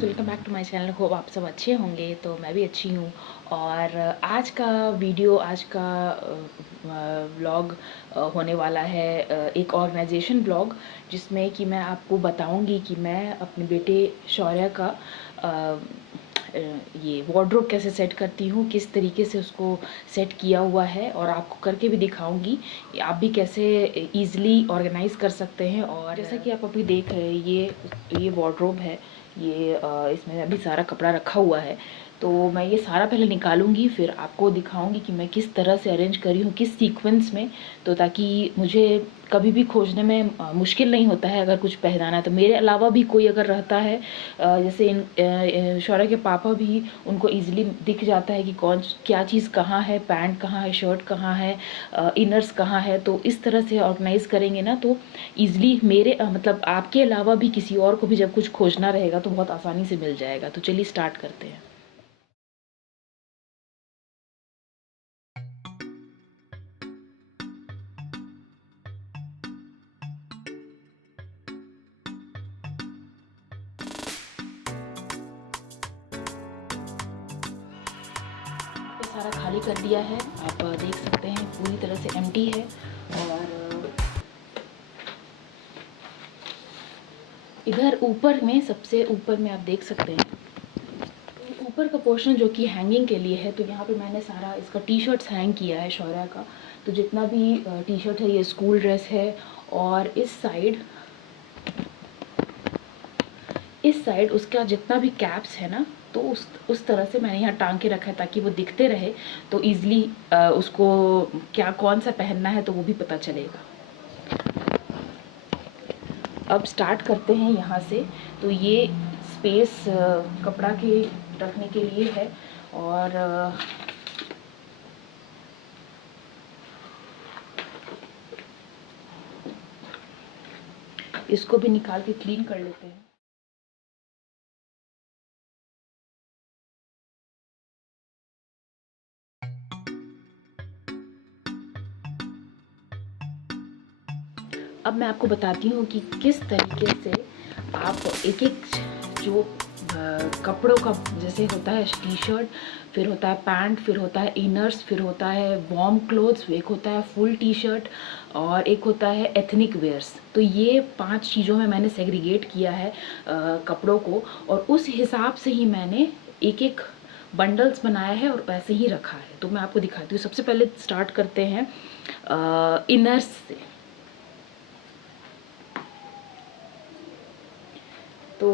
Guys, welcome back to my channel. Hope आप सब अच्छे होंगे। तो मैं भी अच्छी हूँ। और आज का वीडियो, आज का व्लॉग होने वाला है एक ऑर्गेनाइजेशन व्लॉग, जिसमें कि मैं आपको बताऊंगी कि मैं अपने बेटे शौर्य का ये वार्डरोब कैसे सेट करती हूँ, किस तरीके से उसको सेट किया हुआ है, और आपको करके भी दिखाऊंगी आप भी कैसे ईज़िली ऑर्गेनाइज़ कर सकते हैं। और जैसा कि आप अभी देख रहे हैं, ये वार्डरोब है। ये इसमें अभी सारा कपड़ा रखा हुआ है। तो मैं ये सारा पहले निकालूंगी, फिर आपको दिखाऊंगी कि मैं किस तरह से अरेंज करी हूँ, किस सीक्वेंस में, तो ताकि मुझे कभी भी खोजने में मुश्किल नहीं होता है। अगर कुछ पहनाना है तो मेरे अलावा भी कोई अगर रहता है, जैसे शौर्य के पापा भी, उनको ईजिली दिख जाता है कि कौन क्या चीज़ कहाँ है, पैंट कहाँ है, शर्ट कहाँ है, इनर्स कहाँ है। तो इस तरह से ऑर्गेनाइज करेंगे ना, तो ईजिली मेरे मतलब आपके अलावा भी किसी और को भी जब कुछ खोजना रहेगा तो बहुत आसानी से मिल जाएगा। तो चलिए स्टार्ट करते हैं। ये सारा खाली कर दिया है, आप देख सकते हैं पूरी तरह से एम्प्टी है। और इधर ऊपर में, सबसे ऊपर में आप देख सकते हैं, ऊपर का पोर्शन जो कि हैंगिंग के लिए है। तो यहाँ पे मैंने सारा इसका टी शर्ट्स हैंग किया है शौर्य का। तो जितना भी टी शर्ट है, ये स्कूल ड्रेस है। और इस साइड उसका जितना भी कैप्स है ना, तो उस तरह से मैंने यहाँ टांग के रखा है ताकि वो दिखते रहे, तो ईजिली उसको क्या कौन सा पहनना है तो वो भी पता चलेगा। अब स्टार्ट करते हैं यहाँ से। तो ये स्पेस कपड़ा के रखने के लिए है। और इसको भी निकाल के क्लीन कर लेते हैं। अब मैं आपको बताती हूँ कि किस तरीके से आप एक एक जो कपड़ों का, जैसे होता है टी शर्ट, फिर होता है पैंट, फिर होता है इनर्स, फिर होता है वार्म क्लोथ्स, एक होता है फुल टी शर्ट, और एक होता है एथनिक वेयर्स। तो ये 5 चीज़ों में मैंने सेग्रीगेट किया है कपड़ों को, और उस हिसाब से ही मैंने एक एक बंडल्स बनाया है और वैसे ही रखा है। तो मैं आपको दिखाती हूँ। सबसे पहले स्टार्ट करते हैं इनर्स से। तो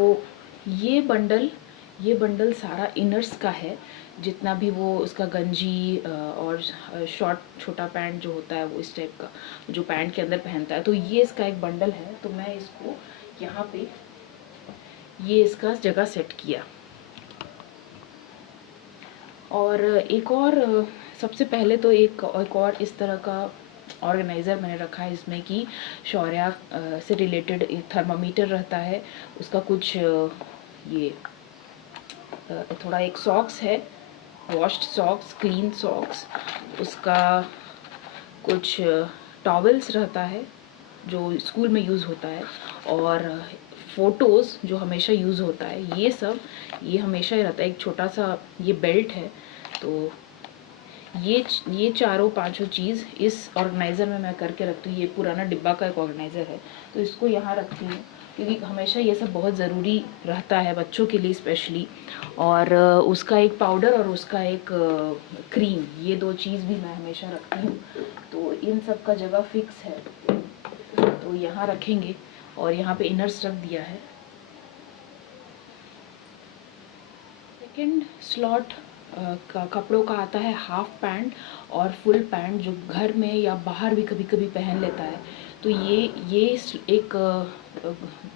ये बंडल सारा इनर्स का है। जितना भी वो उसका गंजी और शॉर्ट छोटा पैंट जो होता है, वो इस टाइप का जो पैंट के अंदर पहनता है, तो ये इसका एक बंडल है। तो मैं इसको यहाँ पे ये इसका जगह सेट किया। और एक और सबसे पहले तो एक और इस तरह का ऑर्गेनाइज़र मैंने रखा है, इसमें कि शौर्य से रिलेटेड एक थर्मामीटर रहता है, उसका कुछ ये थोड़ा एक सॉक्स है, वॉश्ड सॉक्स, क्लीन सॉक्स, उसका कुछ टॉवल्स रहता है जो स्कूल में यूज़ होता है, और फ़ोटोज़ जो हमेशा यूज़ होता है, ये सब ये हमेशा ही रहता है। एक छोटा सा ये बेल्ट है। तो ये चारों पांचों चीज़ इस ऑर्गेनाइज़र में मैं करके रखती हूँ। ये पुराना डिब्बा का एक ऑर्गेनाइज़र है, तो इसको यहाँ रखती हूँ, क्योंकि हमेशा ये सब बहुत ज़रूरी रहता है बच्चों के लिए स्पेशली। और उसका एक पाउडर और उसका एक क्रीम, ये 2 चीज़ भी मैं हमेशा रखती हूँ। तो इन सब का जगह फिक्स है, तो यहाँ रखेंगे। और यहाँ पे इनर्स रख दिया है। सेकेंड स्लॉट का कपड़ों का आता है हाफ पैंट और फुल पैंट, जो घर में या बाहर भी कभी कभी पहन लेता है। तो ये एक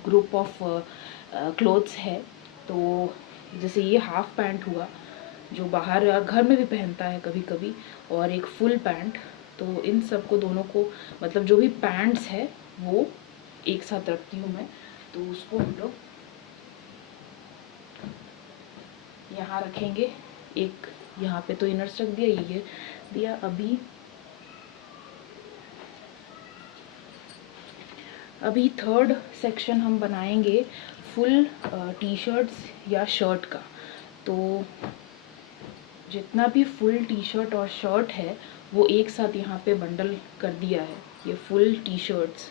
ग्रुप ऑफ क्लोथ्स है। तो जैसे ये हाफ पैंट हुआ, जो बाहर या घर में भी पहनता है कभी कभी, और एक फुल पैंट। तो इन सब को, दोनों को, मतलब जो भी पैंट्स है वो एक साथ रखती हूँ मैं। तो उसको हम लोग यहाँ रखेंगे। एक यहाँ पे तो इनर्स रख दिया, ये दिया। अभी थर्ड सेक्शन हम बनाएंगे फुल टी शर्ट्स या शर्ट का। तो जितना भी फुल टी शर्ट और शर्ट है वो एक साथ यहाँ पे बंडल कर दिया है। ये फुल टी शर्ट्स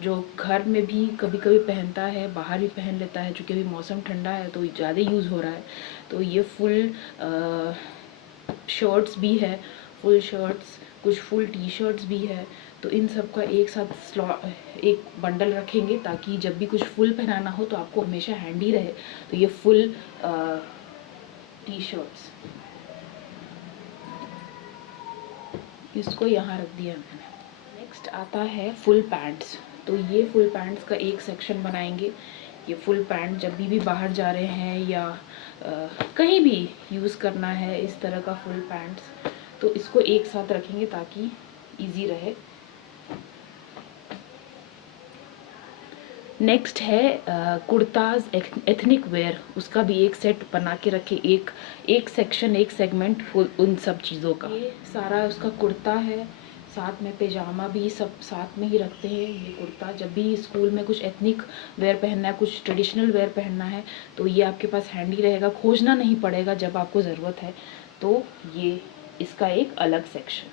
जो घर में भी कभी कभी पहनता है, बाहर भी पहन लेता है, चूँकि अभी मौसम ठंडा है तो ज़्यादा यूज़ हो रहा है। तो ये फुल शर्ट्स भी है, फुल शर्ट्स, कुछ फुल टी शर्ट्स भी है। तो इन सब का एक साथ एक बंडल रखेंगे ताकि जब भी कुछ फुल पहनाना हो तो आपको हमेशा हैंडी रहे। तो ये फुल टी शर्ट्स, इसको यहाँ रख दिया मैंने। नेक्स्ट आता है फुल पैंट्स। तो ये फुल पैंट्स का एक सेक्शन बनाएंगे। ये फुल पैंट जब भी बाहर जा रहे हैं या कहीं भी यूज़ करना है इस तरह का फुल पैंट्स, तो इसको एक साथ रखेंगे ताकि इजी रहे। नेक्स्ट है कुर्ताज एथनिक वेयर, उसका भी एक सेट बना के रखे, एक सेक्शन, एक सेगमेंट उन सब चीज़ों का। ये सारा उसका कुर्ता है, साथ में पैजामा भी सब साथ में ही रखते हैं। ये कुर्ता जब भी स्कूल में कुछ एथनिक वेयर पहनना है, कुछ ट्रेडिशनल वेयर पहनना है तो ये आपके पास हैंडी रहेगा, खोजना नहीं पड़ेगा जब आपको ज़रूरत है। तो ये इसका एक अलग सेक्शन।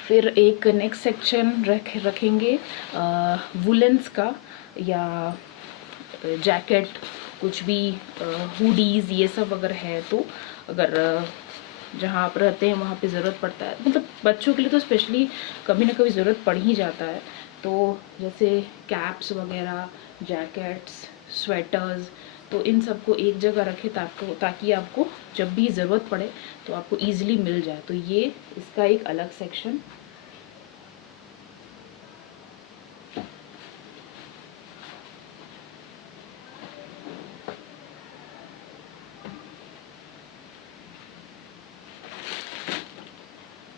फिर एक नेक्स्ट सेक्शन रखेंगे वुलेंस का या जैकेट, कुछ भी हुडीज़ ये सब अगर है तो, अगर जहाँ आप रहते हैं वहाँ पे ज़रूरत पड़ता है, मतलब बच्चों के लिए तो स्पेशली कभी ना कभी ज़रूरत पड़ ही जाता है। तो जैसे कैप्स वगैरह, जैकेट्स, स्वेटर्स, तो इन सबको एक जगह रखें ताकि आपको जब भी ज़रूरत पड़े तो आपको ईजिली मिल जाए। तो ये इसका एक अलग सेक्शन।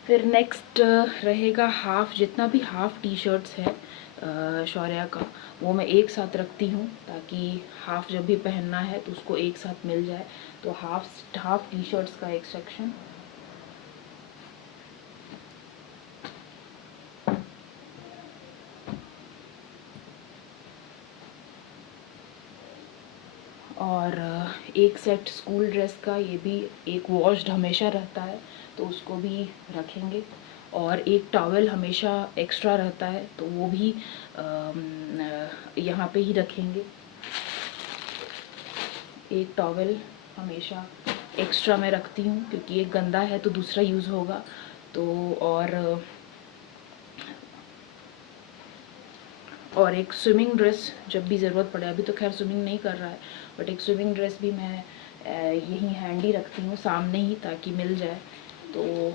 फिर नेक्स्ट रहेगा हाफ, जितना भी हाफ टी शर्ट्स है शौर्या का, वो मैं एक साथ रखती हूँ ताकि हाफ जब भी पहनना है तो उसको एक साथ मिल जाए। तो हाफ टी शर्ट्स का एक सेक्शन। और एक सेट स्कूल ड्रेस का, ये भी एक वॉश्ड हमेशा रहता है तो उसको भी रखेंगे। और एक टॉवेल हमेशा एक्स्ट्रा रहता है तो वो भी यहाँ पे ही रखेंगे। एक टॉवेल हमेशा एक्स्ट्रा मैं रखती हूँ क्योंकि एक गंदा है तो दूसरा यूज़ होगा। तो और एक स्विमिंग ड्रेस जब भी ज़रूरत पड़े, अभी तो खैर स्विमिंग नहीं कर रहा है, बट एक स्विमिंग ड्रेस भी मैं यहीं हैंडी रखती हूँ सामने ही ताकि मिल जाए। तो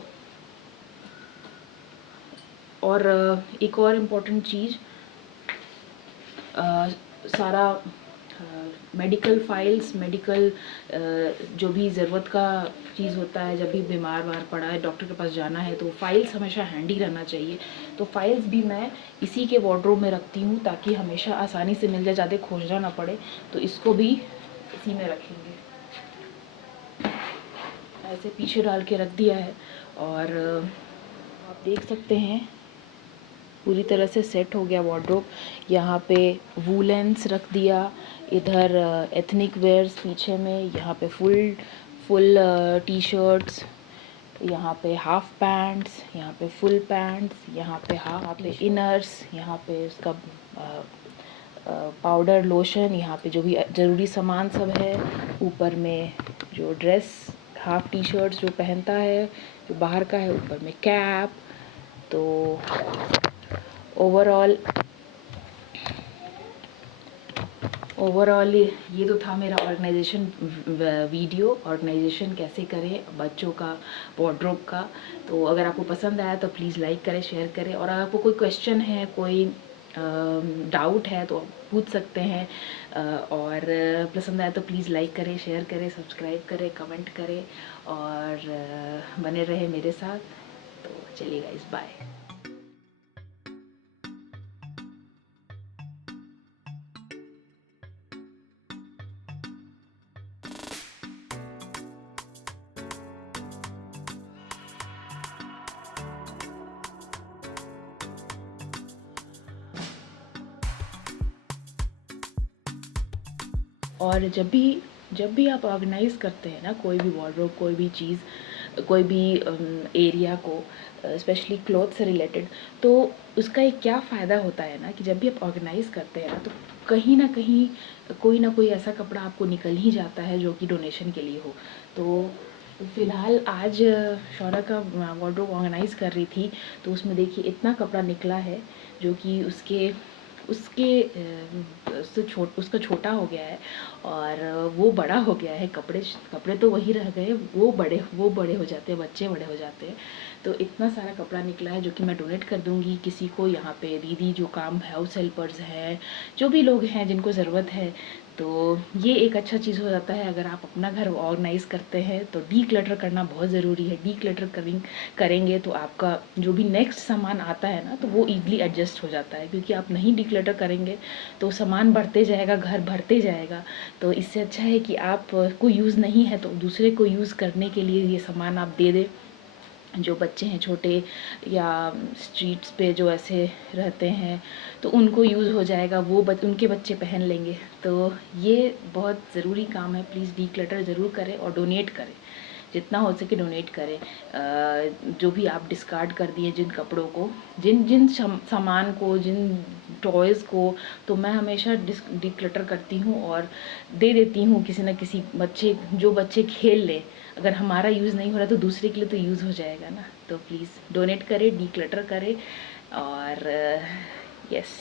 और एक और इम्पोर्टेंट चीज़, सारा मेडिकल फाइल्स, मेडिकल जो भी ज़रूरत का चीज़ होता है, जब भी बीमार वार पड़ा है, डॉक्टर के पास जाना है, तो फाइल्स हमेशा हैंडी रहना चाहिए। तो फाइल्स भी मैं इसी के वार्डरोब में रखती हूँ ताकि हमेशा आसानी से मिल जाए, ज़्यादा खोजना ना पड़े। तो इसको भी इसी में रखेंगे, ऐसे पीछे डाल के रख दिया है। और आप देख सकते हैं पूरी तरह से सेट हो गया वार्डरोब। यहाँ पे वूलेंस रख दिया, इधर एथनिक वेयर्स पीछे में, यहाँ पे फुल टी शर्ट्स, यहाँ पे हाफ पैंट्स, यहाँ पे फुल पैंट्स, यहाँ पे इनर्स, यहाँ पे उसका पाउडर, लोशन, यहाँ पे जो भी ज़रूरी सामान सब है। ऊपर में जो ड्रेस, हाफ टी शर्ट्स जो पहनता है, जो बाहर का है, ऊपर में कैप। तो ओवरऑल ये तो था मेरा ऑर्गेनाइजेशन वीडियो, ऑर्गेनाइजेशन कैसे करें बच्चों का वार्डरोब का। तो अगर आपको पसंद आया तो प्लीज़ लाइक करें, शेयर करें, और अगर आपको कोई क्वेश्चन है, कोई डाउट है तो आप पूछ सकते हैं। और पसंद आया तो प्लीज़ लाइक करें, शेयर करें, सब्सक्राइब करें, कमेंट करें, और बने रहे मेरे साथ। तो चलिए गाइस, बाय। और जब भी आप ऑर्गेनाइज़ करते हैं ना कोई भी वार्डरोब, कोई भी चीज़, कोई भी एरिया को, स्पेशली क्लॉथ से रिलेटेड, तो उसका एक क्या फ़ायदा होता है ना कि जब भी आप ऑर्गेनाइज़ करते हैं ना तो कहीं ना कहीं कोई ना कोई ऐसा कपड़ा आपको निकल ही जाता है जो कि डोनेशन के लिए हो। तो फ़िलहाल आज शौर्य का वार्डरोब ऑर्गेनाइज़ कर रही थी, तो उसमें देखिए इतना कपड़ा निकला है जो कि उसके उसके उसका छोटा हो गया है और वो बड़ा हो गया है। कपड़े कपड़े तो वही रह गए, वो बड़े हो जाते हैं, बच्चे बड़े हो जाते हैं। तो इतना सारा कपड़ा निकला है जो कि मैं डोनेट कर दूंगी किसी को। यहाँ पे दीदी जो काम हाउस हेल्पर्स हैं, जो भी लोग हैं जिनको ज़रूरत है, तो ये एक अच्छा चीज़ हो जाता है। अगर आप अपना घर ऑर्गेनाइज़ करते हैं तो डी क्लटर करना बहुत ज़रूरी है। डी क्लटर करेंगे तो आपका जो भी नेक्स्ट सामान आता है ना तो वो ईज़िली एडजस्ट हो जाता है, क्योंकि आप नहीं डी क्लटर करेंगे तो सामान बढ़ते जाएगा, घर भरते जाएगा। तो इससे अच्छा है कि आप को यूज़ नहीं है तो दूसरे को यूज़ करने के लिए ये सामान आप दे दें। जो बच्चे हैं छोटे या स्ट्रीट्स पे जो ऐसे रहते हैं तो उनको यूज़ हो जाएगा, उनके बच्चे पहन लेंगे। तो ये बहुत ज़रूरी काम है। प्लीज़ डी क्लटर ज़रूर करें और डोनेट करें, जितना हो सके डोनेट करें। जो भी आप डिस्कार्ड कर दिए जिन कपड़ों को, जिन जिन सामान को, जिन टॉयज़ को, तो मैं हमेशा डिक्लटर करती हूँ और दे देती हूँ किसी न किसी बच्चे, जो बच्चे खेल लें। अगर हमारा यूज़ नहीं हो रहा तो दूसरे के लिए तो यूज़ हो जाएगा ना। तो प्लीज़ डोनेट करें, डिक्लटर करें और यस।